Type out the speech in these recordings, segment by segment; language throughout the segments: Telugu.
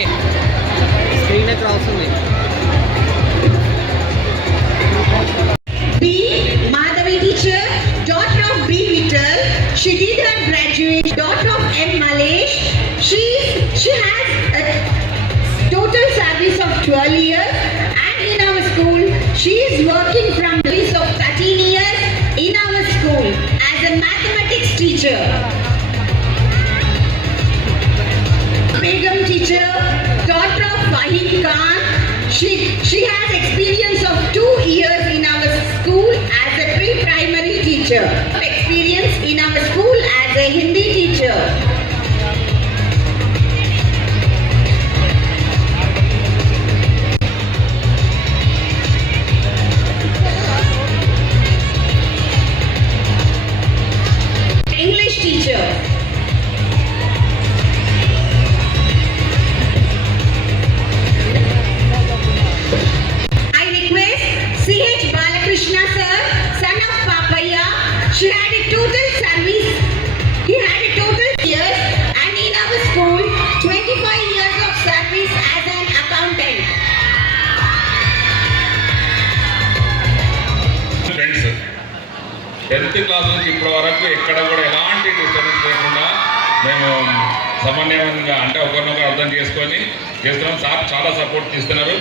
ఓకే స్క్రీన్ ఎక్కడ వస్తుంది. B. Madhavi teacher, daughter of B. Vittal. She did her graduation. Daughter of M. Malesh. She has a total service of 12 years, and in our school she is working from service of 13 years in our school as a mathematics teacher. Begum teacher, daughter of Fahim Khan. She has experience of 2 years in our school as a pre-primary teacher. Experience in our school as a Hindi teacher. English teacher. I request C.H. Balakrishna sir, son of Papaya. He had a total years, and in our school 25 years of service as an accountant. Friends 10th class నుంచి ఇప్పటి వరకు ఎక్కడ కూడా ఎలాంటి డిస్టర్బెన్స్ లేకుండా మేము సమన్వయంగా అంటే ఒకరినొకరు అర్థం చేసుకొని చేస్తున్నాం. సార్ చాలా సపోర్ట్ చేస్తున్నారు.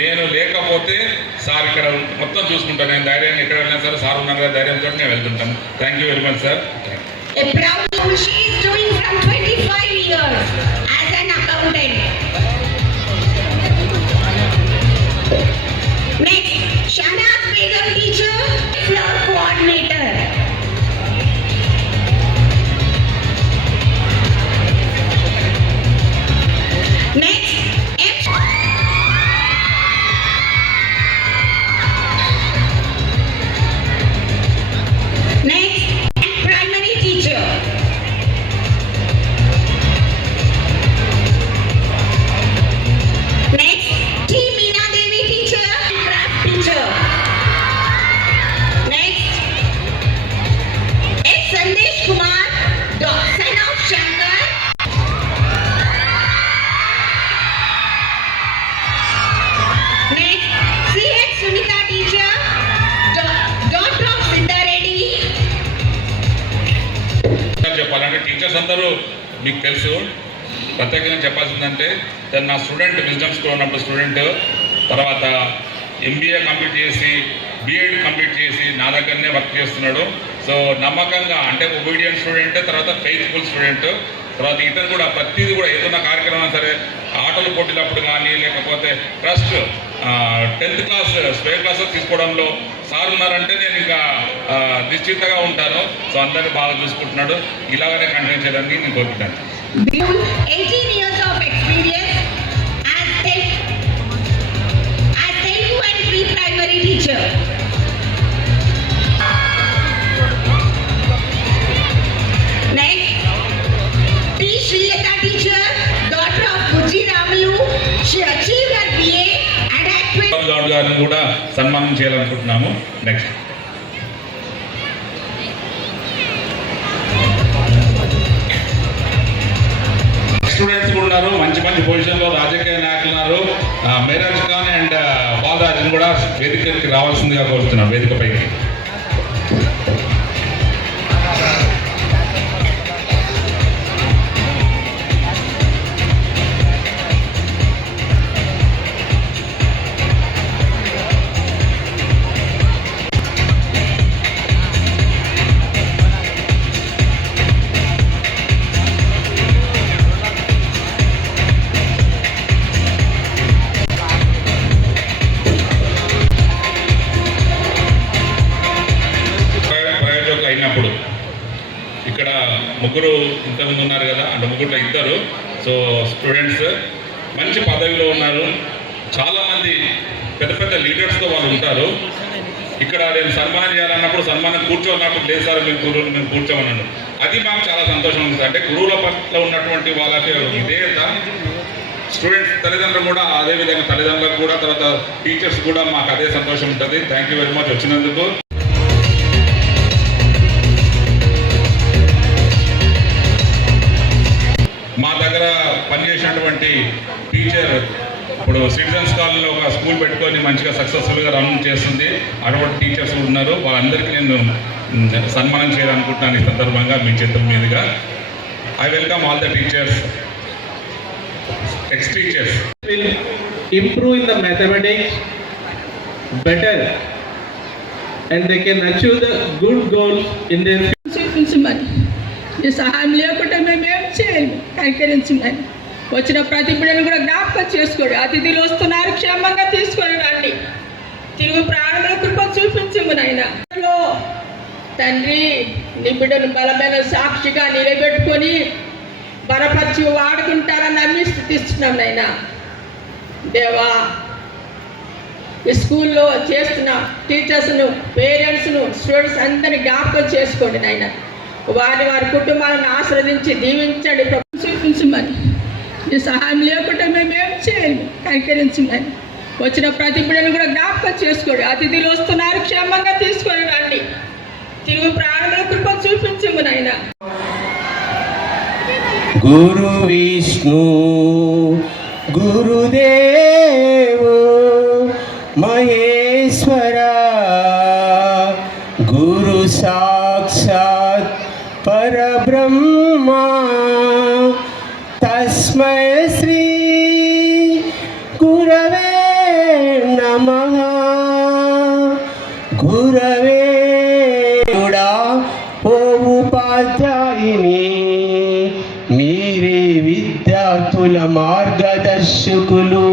నేను లేకపోతే సార్ ఇక్కడ మొత్తం చూసుకుంటాను. నేను ధైర్యాన్ని ఎక్కడ వెళ్ళినా సరే సార్ ఉన్నారు కదా ధైర్యంతో నేను వెళ్తుంటాను. Thank you very much sir. A proud school she is doing from 25 years as an accountant. Next, Shahnaz Begum teacher, floor coordinator. Next, primary teacher. Next, T. Meena Devi teacher, craft teacher. Next, S. Sandesh Kumar, son of Shankar. Next, C.H. Sunita teacher, daughter of Siddha Reddy. చెప్పాలంటే టీచర్స్ అందరూ మీకు తెలుసు. ప్రత్యేకంగా చెప్పాల్సిందంటే నా స్టూడెంట్ విజ్డమ్ స్కూల్ ఉన్నప్పుడు స్టూడెంట్ తర్వాత MBA కంప్లీట్ చేసి B.Ed కంప్లీట్ చేసి నా దగ్గరనే వర్క్ చేస్తున్నాడు. సో నమ్మకంగా అంటే ఒబీడియంట్ స్టూడెంట్, తర్వాత ఫెయిత్ఫుల్ స్టూడెంట్, తర్వాత ఇతను కూడా ప్రతిదీ కూడా ఏదైనా కార్యక్రమం సరే ఆటలు పోటీలప్పుడు కానీ లేకపోతే trust 10th class special class తీసుకోవడంలో సార్ ఉన్నారంటే నేను ఇంకా నిశ్చితంగా ఉంటాను. సో అందరినీ బాగా చూసుకుంటున్నాడు. ఇలాగనే కంటిన్యూ చేయడానికి నేను కోరుకుంటాను. 18 years of experience as Telugu and pre-primary teacher. Next, T. Shriyata teacher, daughter of Bujji Ramalu. She achieved her BA and had Goud గారిని కూడా సన్మానం చేయాలనుకుంటున్నాము. నెక్స్ట్ స్టూడెంట్స్ కూడా ఉన్నారు. మంచి మంచి పొజిషన్లో రాజకీయ నాయకులు ఉన్నారు. మేరాజ్ ఖాన్ అండ్ బాలరాజుని కూడా వేదికకి రావాల్సిందిగా కోరుతున్నాం వేదికపైకి. ఇక్కడ ముగ్గురు ఇంతకుముందు ఉన్నారు కదా, అంటే ముగ్గురు ఇద్దరు. సో స్టూడెంట్స్ మంచి పదవిలో ఉన్నారు. చాలామంది పెద్ద పెద్ద లీడర్స్తో వాళ్ళు ఉంటారు. ఇక్కడ నేను సన్మానం చేయాలన్నప్పుడు సన్మానం కూర్చోన్నప్పుడు లేదు సార్ మేము గురువులు మేము కూర్చోమన్నాను. అది మాకు చాలా సంతోషం ఉంది. అంటే గురువుల పట్ల ఉన్నటువంటి వాళ్ళకి విధేయత స్టూడెంట్స్ తల్లిదండ్రులు కూడా అదేవిధంగా తల్లిదండ్రులకు కూడా తర్వాత టీచర్స్ కూడా మాకు అదే సంతోషం ఉంటుంది. థ్యాంక్ యూ వెరీ మచ్ వచ్చినందుకు. మా దగ్గర పనిచేసినటువంటి టీచర్ ఇప్పుడు సిటిజన్స్ కాలనీలో ఒక స్కూల్ పెట్టుకొని మంచిగా సక్సెస్ఫుల్గా రన్ చేస్తుంది. అటువంటి టీచర్స్ ఉన్నారు. వాళ్ళందరికీ నేను సన్మానం చేయాలనుకుంటున్నాను ఈ సందర్భంగా మీ చేతుల మీదుగా. I welcome all the teachers, ex-teachers. Will improve in the mathematics better and they can achieve the good goals in their చూపించమని ఈ సహాయం లేకుండా మేము ఏం చేయాలి, కనికరించమని. వచ్చిన ప్రతి బిడ్డను కూడా జ్ఞాపకం చేసుకోండి. అతిథులు వస్తున్నారు, క్షేమంగా తీసుకొని రండి. తిరుగు ప్రాణముల కృప చూపించమని ఆయన తండ్రి నీ బిడ్డను బలమైన సాక్షిగా నిలబెట్టుకొని బలపరిచి వాడుకుంటారని నమ్మి స్థుతిస్తున్నాం నాయన. దేవా ఈ స్కూల్లో చేస్తున్న టీచర్స్ను, పేరెంట్స్ను, స్టూడెంట్స్ అందరినీ జ్ఞాపకం చేసుకోండి నాయన. వారి కుటుంబాలను ఆశ్రదించి దీవించండి, చూపించమని. ఈ సహాయం లేకుండా మేము ఏం చేయాలి, కనికరించమని. వచ్చిన ప్రతి బిడ్డను కూడా జ్ఞాపకం చేసుకోండి. అతిథులు వస్తున్నారు, క్షేమంగా తీసుకొని రండి. తిరుగు ప్రాణముల కృప చూపించమని ఆయన. గురు విష్ణు గురుదేవో మహేశ్వర గురు సాక్షాత్ పరబ్రహ్మ తస్మై శ్రీ గురవే నమః. గురవే ఓ ఉపాధ్యాయుని, మీరే విద్యార్థుల మార్గదర్శకులు.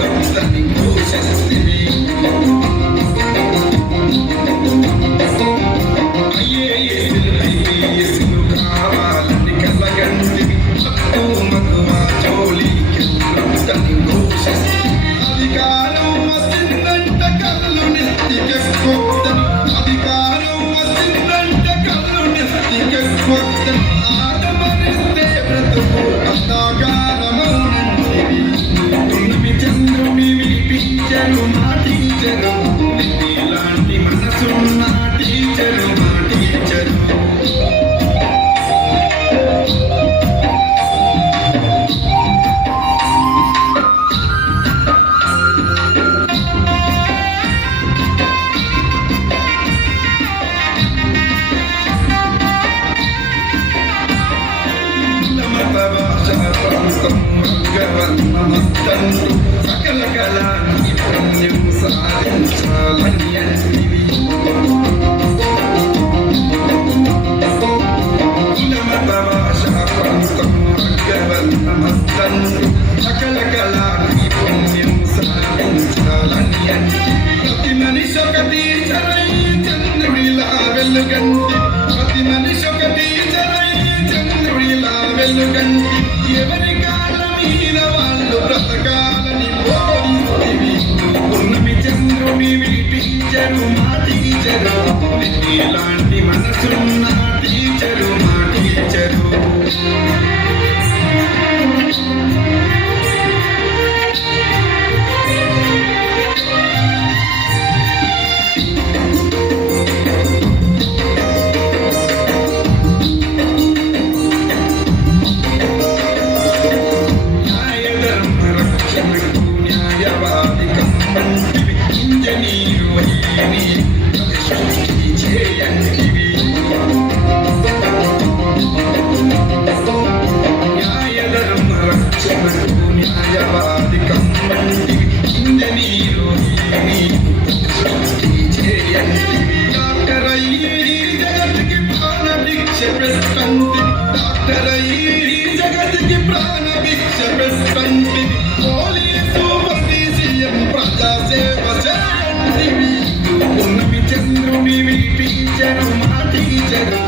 పిల్లొద్దని ఘోషిస్తివి యేసును కావాలని కలగంటివి మత్తు మగువా జోలికెళ్ళొద్దని ఘోషిస్తివి అధికారం వచ్చిందంట కళ్ళు నెత్తికెక్కొద్దని అధికారం వచ్చిందంట కళ్ళు నెత్తికెక్కొద్దని ఆడమనిస్తే బ్రతుకు అంధకారమౌనంటివి ఉన్నమి చంద్రుని వినిపించరు మా టీచరు ఇలాంటి మనసున్న టీచరు మా టీచరు సకల కళాన్ని పుణ్యం సాధించాలని అంటివి కులమత భాష ప్రాంతం వర్గవర్ణమస్తంతు సకల కళాన్ని పుణ్యం సాధించాలని అంటివి ప్రతి మనిషి ఒక టీచరై చంద్రుడిలా వెలుగంటి ప్రతి మనిషి ఒక టీచరై చంద్రుడిలా వెలుగంటి ఎవరి కాళ్ళ మీద వాళ్ళు బ్రతకాలని బోధిస్తివి ఉన్నమి చంద్రుని వినిపించరు మా టీచరు ఇలాంటి మనసున్న టీచరు మా టీచరు న్యాయవాది కమ్మంటివి ఇంజనీరు అయ్యి సృష్టి చేయంటివి న్యాయధర్మ రక్షణకు న్యాయవాది కమ్మంటివి ఇంజనీరు అయ్యి సృష్టి చేయంటివి డాక్టర్ అయ్యి జగతికి ప్రాణ భిక్ష పెట్టండి డాక్టర్ అయ్యి జగతికి ప్రాణ భిక్ష పెట్టండి పోలీసు పొలిటీషియన్ ప్రజాసేవ చేయండివి ఉన్నమి చంద్రుని వినిపించరు మా టీచరు